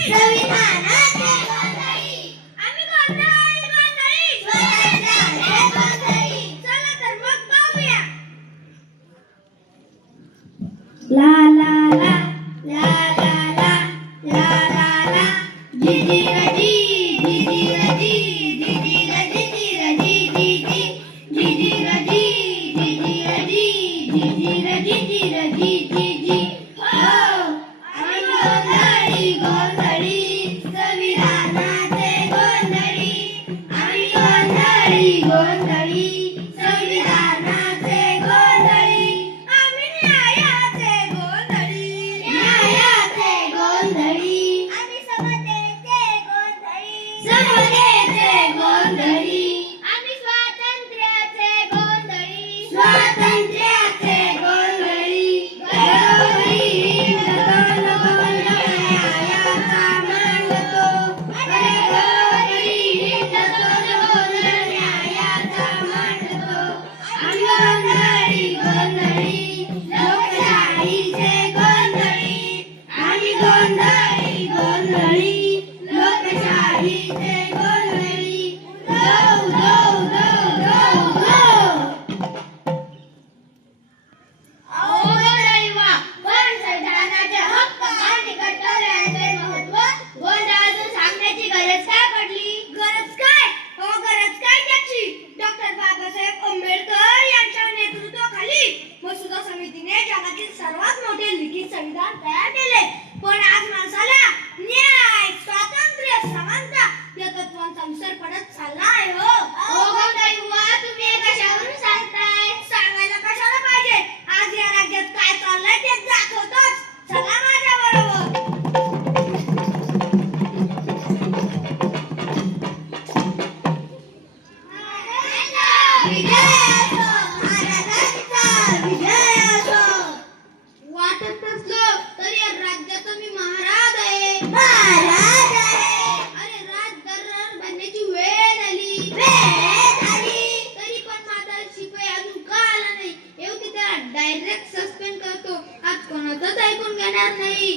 संविधानाचे गोंधळी आम्ही गोंधळी गोंधळी स्वराज्याचे गोंधळी चला तर मग पाहूया ला ला ला ला ला ला ला ला ला जी रजी जी रजी जी रजी जी रजी रजी जी रजी जी रजी जी रजी जी हो आम्ही गोंधळी गोंधळी संविधानाचे गोंधळी आम्ही गोंधळी गोंधळी संविधानाचे गोंधळी आम्ही न्यायाचे गोंधळी न्यायाचे गोंधळी आम्ही समतेचे गोंधळी समतेचे गोंधळी आम्ही स्वातंत्र्याचे गोंधळी स्वातंत्र्याचे गोंधळी घरोघरी हिंडतो न्यायाचा मांडतो अरे घरोघरी हिंडतो न्यायाचा मांडतो आम्ही गोंधळी गोंधळी लोकशाहीचे गोंधळी आम्ही गोंधळी गोंधळी लोकशाहीचे गोंधळी गो गो गो गो गो अहो गोंधळी वा पण संविधानाचे हक्क आणि कर्तव्यांचे महत्त्व गोंधळातून सांगण्याची गरज काय पडली गरज काय हो गरज काय त्याची डॉक्टर बाबासाहेब आंबेडकर यांच्या नेतृत्वाखाली मसुदा समितीने जगातील सर्वात मोठे लिखित संविधान तयार केले पण आज माणसाला न्याय स्वातंत्र्य समानता या तत्वांचा विसर पडत चालला आहे हो गोंधळी बुवा तुम्ही हे कशावरून सांगताय सांगायला कशाला पाहिजे आज या राज्यात काय चाललंय ते दाखवतोच चला माझ्या बरोबर विजय असो महाराजांचा विजय असो वाटत नसलो तरी या राज्याचा मी महाराज आहे महाराज आहे अरे राजदरबार बनण्याची वेळ आली तरी पण माझा शिपाई अजून का आला नाही एवढी त्याला डायरेक्ट सस्पेंड करतो आज कोणाचंच ऐकून घेणार नाही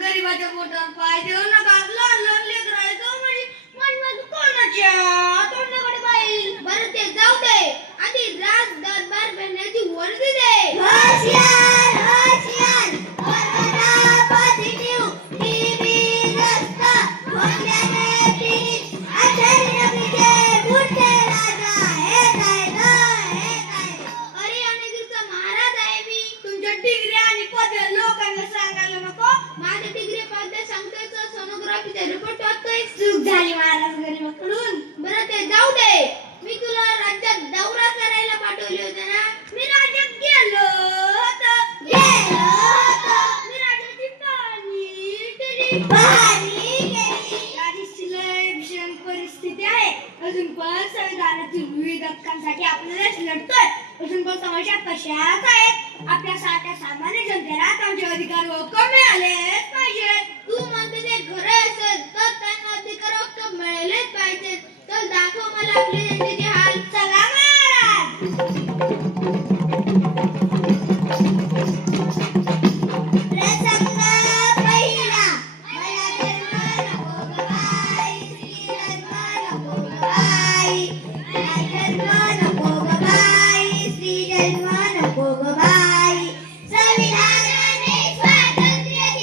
गरीबाच्या पोटावर पाय देऊ नका लहान लहान लेकरायचं म्हणजे कोणाच्या तोंडाकडे पाहिजे बरं ते जाऊ दे आधी राज दरबार बनण्याची वर्दी दे होशियार होशियार कोरोना पॉझिटिव्ह टीबी ग्रस्त भोगल्याने पीडित आचारी नगरीचे बुड्ढे राजा हे काय अरे अनेकचा महाराज आहे मी तुमच्या डिग्री आणि पदवी लोकांना सांगायला नको माझे डिग्री पदवी सांगतोय सोनोग्राफीचा रिपोर्ट वाचतोय चूक झाली महाराज गरीबाकडून बरं ते जाऊ दे मी तुला राज्यात दौरा करायला पाठवले होते ना मी राज्यात गेलो होतो मी राज्याची पाहणी केली राज्याची लय भीषण परिस्थिती आहे अजून पण संविधानातील विविध हक्कांसाठी आपल्यालाच लढतोय अजून पण समस्या कशाच आहेत आपल्यासारख्या सामान्य जनतेला त्यांचे अधिकार हक्क मिळालेच पाहिजे तू म्हणते ते खरं असेल तर त्यांना अधिकार हक्क मिळालेच पाहिजे तर दाखव मला आपली जनतेचे हाल चला महाराज प्रसंग पहिला मला जन्म नको ग बाई श्री जन्म नको ग बाई मला जन्म नको ग बाई श्री जन्म नको ग बाई संविधानाने स्वातंत्र्य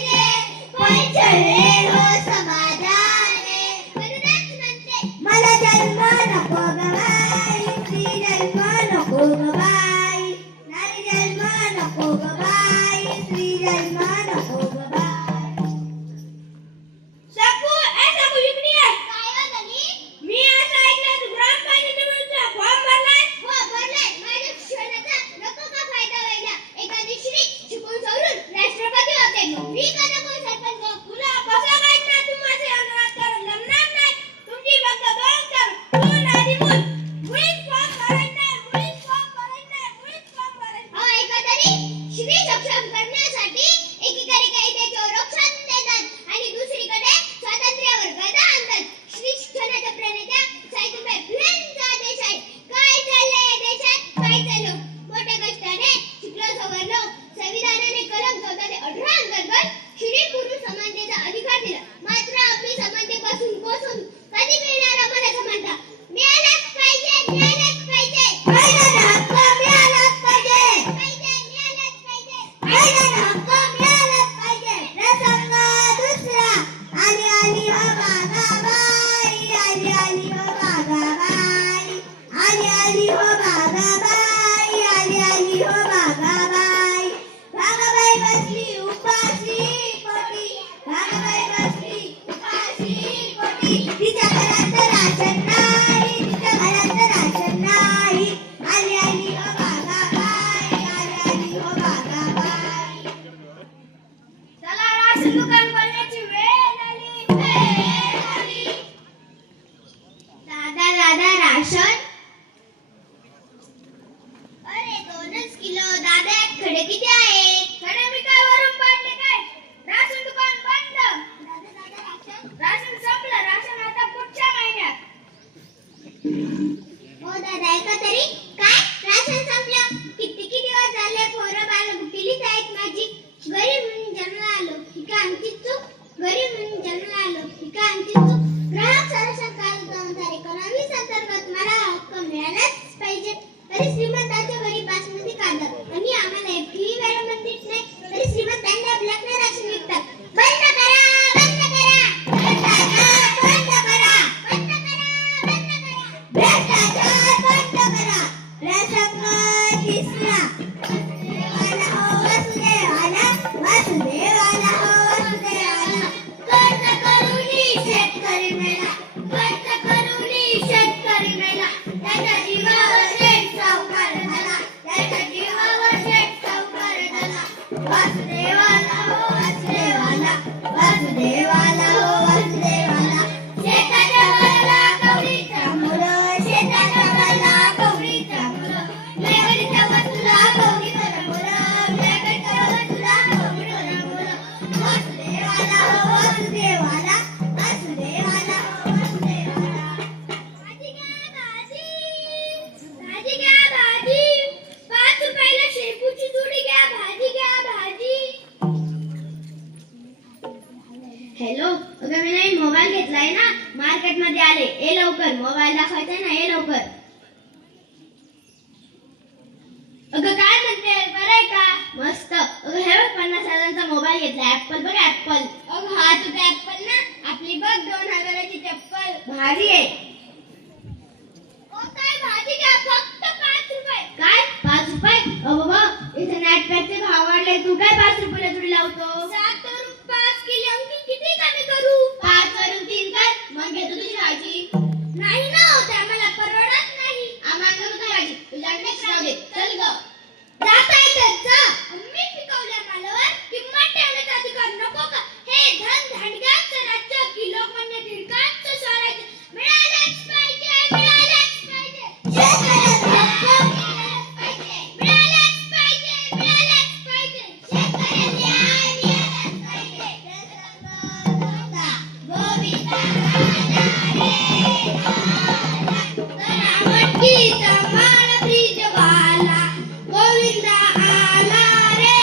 राशन दुकान खोलण्याची वेळ आली. दादा दादा राशन, अरे 2च किलो. दादा यात खडे किती आहेत? खडे मी काय वरून पाडले काय? राशन दुकान बंद. दादा दादा राशन संपलं. राशन आता पुढच्या महिन्यात. ओ दादा ऐका तरी, काय राशन संपलं? किती दिवस झाले पोरं बाळ गुटीलीच आहेत माझी. गरीब म्हणून जन्माला आलो ही का आमची चूक? गरीब म्हणून जन्माला आलो ही का आमची चूक? ग्राहक संरक्षण कायदा 2019 अंतर्गत मला हक्क मिळालाच पाहिजे. तरी श्रीमंतांच्या घरी बासमती काढलं आणि आम्हाला एकही वेळा मंदिर नाही. तरी श्रीमंतांना ब्लॅकने राशन विकतात. बंद करा, बंद करा, भ्रष्टाचार बंद करा, बंद करा, बंद करा, भ्रष्टाचार बंद करा. प्रसंग तिसरा. वसुदेवाला हो वसुदेवाला, वसुदेवाला हो वसुदेवाला. कर्ज करूनी शेतकरी मेला, कर्ज करूनी शेतकरी मेला. त्याच्या जीवावर शेत सावकार झाला, त्याच्या जीवावर शेत सावकार झाला. वसुदेवाला हो वसुदेवाला, वसुदेवाला हो वसुदेवाला. शेताच्या वरला कवडीचा मुलं, शेताच्या वरला कवडीचा मुलं. लेकरीच्या वस्तूला कवडीवर मुलं, लेकरीच्या वस्तूला कवडीवर मुलं. वसुदेवाला हो वसुदेवाला, वसुदेवाला हो वसुदेवाला. भाजी घ्या भाजी, भाजी घ्या भाजी. 5 रुपयाला शेपूची जुडी घ्या, भाजी घ्या भाजी. हॅलो, अगं मी नवीन मोबाईल घेतलाय ना, मार्केट मध्ये आले. ये लवकर, मोबाईल दाखवायचा ना, ये लवकर. अगं काय म्हणते, बरं आहे का? मस्त. अगं हे बघ 50,000चा मोबाईल घेतला, ऍपल बघ ऍपल. अगं हा तुझा ऍपल ना, आपली बघ 2,000ची चप्पल भारी आहे. ओ काय भाजी घ्या, फक्त 5 रुपये. काय 5 रुपये? बाबा इथे नेट पॅकचे भाव वाढले, तू काय 5 रुपयाला जुडी लावतो? 7 रुपये 5 केली अंकी, किती कमी करू? 5 वरून 3 कर, मग घेतो तुझी भाजी. नाही ना होत, आम्हाला परवडत नाही. आम्हाला नको भाजी, तुझ्याकडेच राहू दे. चल ग, जाता येतं जा. मी पिकवल्या मालावर किंमत ठेवण्याचा अधिकार नको का? हे धन धांडग्यांचं राज्य की लोकमान्य टिळकांचं स्वराज्य मिळालंच पाहिजे, मिळालंच पाहिजे. शेतकऱ्याला हक्क मिळालाच पाहिजे, मिळालाच पाहिजे, मिळालाच पाहिजे. शेतकऱ्याला न्याय मिळालाच पाहिजे. गोविंदा आला रे आला, करामतीचा माळ ब्रिजवाला. गोविंदा आला रे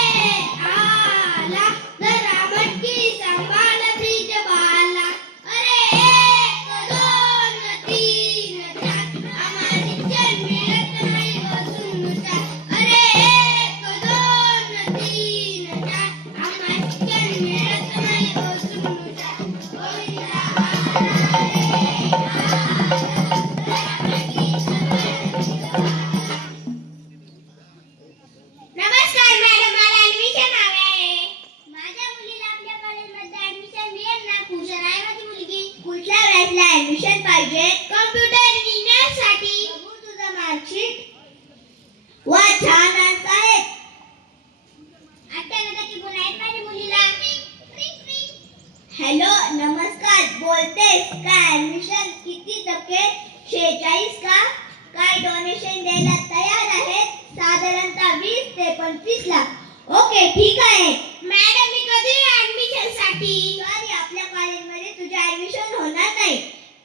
आला, जरा मटकीचा माळ ब्रिजवाला. अरे 1, 2, 3, 4, आम्हाला शिक्षण मिळत नाही बसून 4. अरे 1, 2, 3, 4, आम्हाला शिक्षण मिळत नाही बसून 4. गोविंदा आला रे आला, जरा मटकीचा माळ ब्रिजवाला. नमस्कार मॅडम, मला ऍडमिशन हवे आहे. माझ्या मुलीला आपल्या कॉलेजमध्ये ऍडमिशन मिळेल ना? कुशल आहे माझी मुलगी. कुठल्या बॅचला ऍडमिशन पाहिजे? कॉम्प्युटर इंजिनिअरसाठी. बघू तुझं मार्कशीट. वा छान अंक आहेत. 98 गुण आहेत माझ्या मुलीला. हॅलो नमस्कार, बोलतेस का? ऍडमिशन किती टक्के? 46 का? काय डोनेशन द्यायला तयार आहेत? साधारणतः 20 ते 25 लाख. ओके ठीक आहे. मॅडम मी कधी ऍडमिशन साठी? सॉरी, आपल्या कॉलेजमध्ये तुझे ऍडमिशन होणार नाही.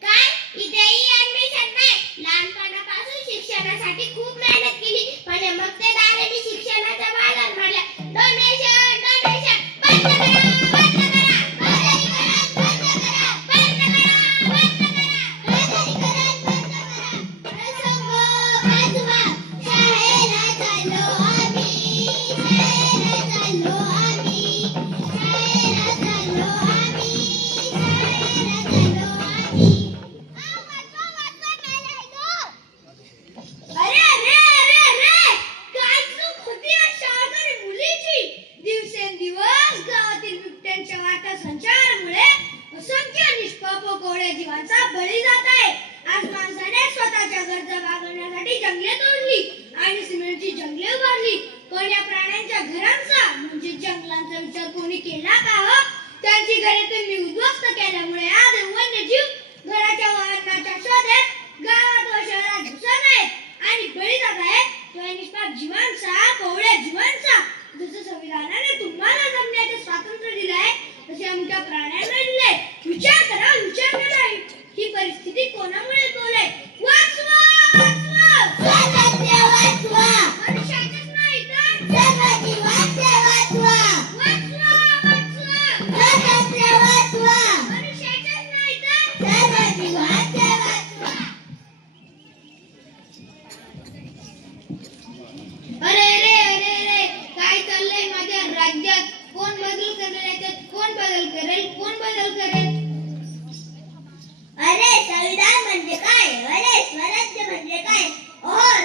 काय इथेही ऍडमिशन नाही? लहानपणापासून शिक्षणासाठी खूप मेहनत केली, पण मग ते दाराने शिक्षणाच्या बाजार मारल्या. डोनेशन डोनेशन बंद करा, बंद करा. खासगीकरण बंद करा, बंद करा, बंद करा. खासगीकरण बंद करा. प्रसंग 5वा. शाळेला चाललो आम्ही, शाळेला चाललो आम्ही, शाळेला चाललो आम्ही, शाळेला चाललो आम्ही. वाचवा काय लिहायचं? अरे अरे अरे अरे, काय चूक होती या शाळकरी मुलीची. दिवसेंदिवस गावातील बिबट्यांच्या वाटा संचारामुळे असंख्य निष्पाप व कोवळ्या जीवांचा बळी जात आहे. आज माणसाने स्वतःच्या गरजा भागवण्यासाठी जंगले तोडली आणि सिमेंटची जंगले उभारली, पण या प्राण्यांच्या घरांचा म्हणजे जंगलांचा विचार कोणी केला का हो? त्यांची घरे तुम्ही उद्ध्वस्त केल्यामुळे आज वन्यजीव घराच्या व अन्नाच्या शोधात गावात व शहरात घुसत आहेत आणि बळी जात आहेत. तो निष्पाप जीवांचा, कोवळ्या जीवांचा. जसं संविधानाने तुम्हाला जगण्याचे स्वातंत्र्य दिले आहे तसे आमच्या प्राण्यांना दिले. विचार करा, विचार करा. ही परिस्थिती कोणामुळे उद्भवली? वाचवा, वाचवा, स्वातंत्र्य वाचवा. मनुष्याचेच नाही तर जगाची वाचवा, वाचवा, वाचवा, वाचवा, स्वातंत्र्य वाचवा. मनुष्याचेच नाही तर जगाची वाचवा, वाचवा. अरे रे, अरे रे, काय चाललंय माझ्या राज्यात? कोण बदल करेल याच्यात? कोण बदल करेल? कोण बदल करेल? अरे संविधान म्हणजे काय? अरे स्वराज्य म्हणजे काय?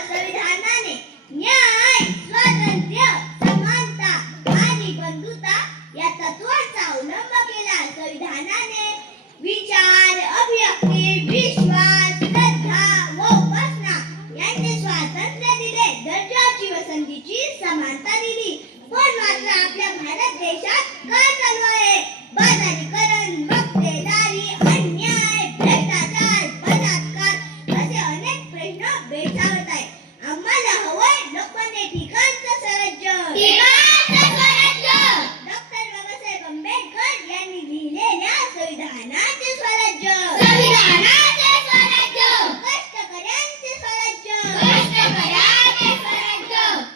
संविधानाने न्याय, स्वातंत्र्य, समानता आणि बंधुता या तत्वांचा अवलंब केला. संविधानाने विचार, अभिव्यक्ती, विश्वास, श्रद्धा व उपासना यांचे स्वातंत्र्य दिले. दर्जाची व संधीची समानता दिली. पण मात्र आपल्या भारत देशात काय चालू आहे? बाजारीकरण, मक्तेदारी, अन्याय, भ्रष्टाचार, बलात्कार असे अनेक प्रश्न भेडसावत आहेत. आम्हाला हवंय लोकमान्य ठिकाणचं स्वराज्य. डॉक्टर बाबासाहेब आंबेडकर यांनी लिहिलेल्या संविधानाचे स्वराज्य. कष्टकऱ्यांचे स्वराज्य.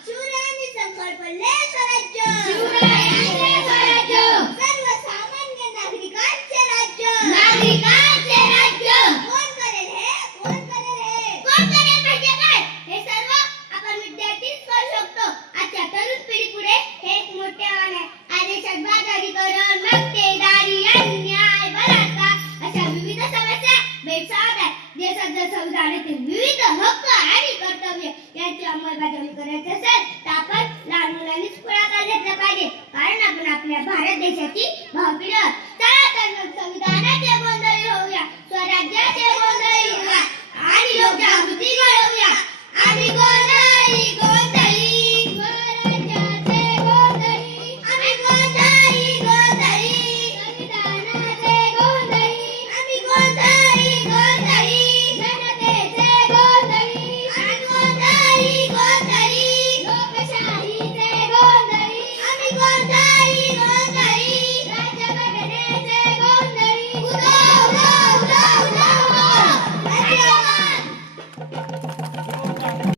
शूर आणि संकल्पले स्वराज्य. सर्वसामान्य नागरिकांचे राज्य. कोण करेल हे? कोण करेल हे? कोण करेल म्हणजे काय? हे सर्व आपण विद्यार्थीच करू शकतो. आजच्या तरुण पिढीपुढे हे एक मोठे आव्हान आहे. आज देशात बाजारीकरण, मक्तेदारी, अन्याय, बलात्कार अशा विविध समस्या भेडसावत आहेत. देशात जर संविधानातील विविध हक्क आणि कर्तव्य यांची अंमलबजावणी करायची असेल